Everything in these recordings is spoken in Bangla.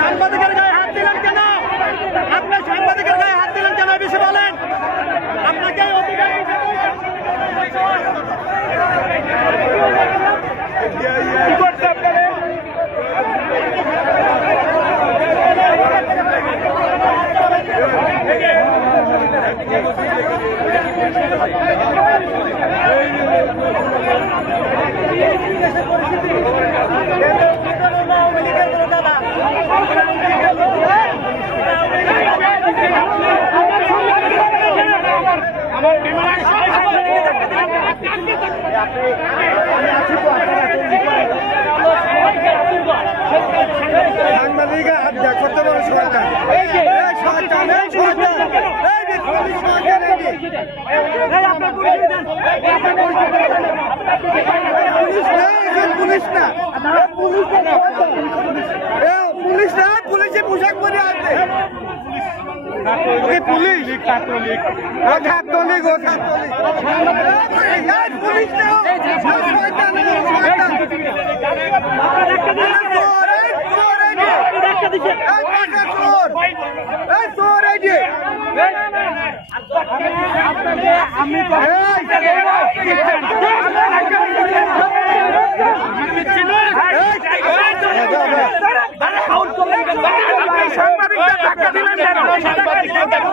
সাংবাদিকের গায়ে হাত দিলেন কেন? আপনি সাংবাদিকের গায়ে হাত দিলেন কেন? বেশি বলেন। আপনাকে অধিকার কি করতে আপনারা? সাংবাদিকরা হাত দেয় কত বড় সরকার, পুলিশ না, পুলিশের পোশাক পরে আছে। পুলিশ ছাত্রলীগ পুলিশ না,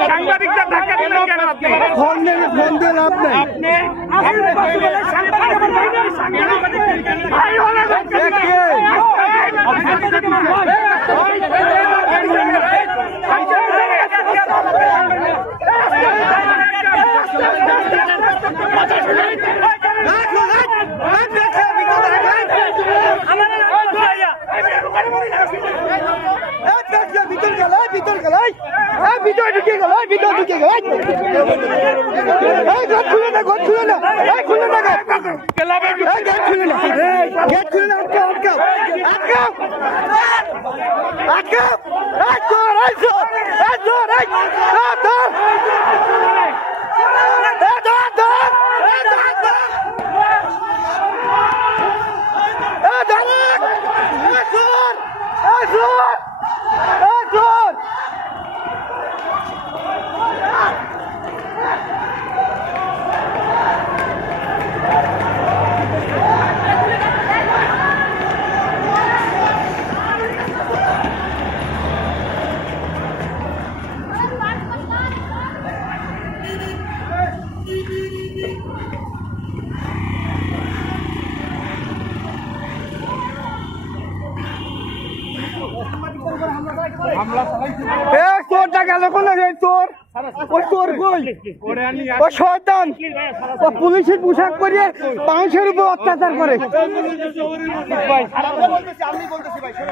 সাংবাদিকদের ধাক্কা দিলেন কেন? ফোন দিয়ে লাভ নেই। ভিতরে ঢুকে গেল, ভিতরে ঢুকে গেল, গেট খুলে না, গেট খুলে না, খুলে না, গেট খুলে না, গেট খুলে না, আটকাও, আটকাও, আটকাও, আটকাও, চোরটা গেল কোন চোর, ওই চোর কই, ও শয়তান, ও পুলিশের পোশাক পরিয়ে মানুষের উপর অত্যাচার করে।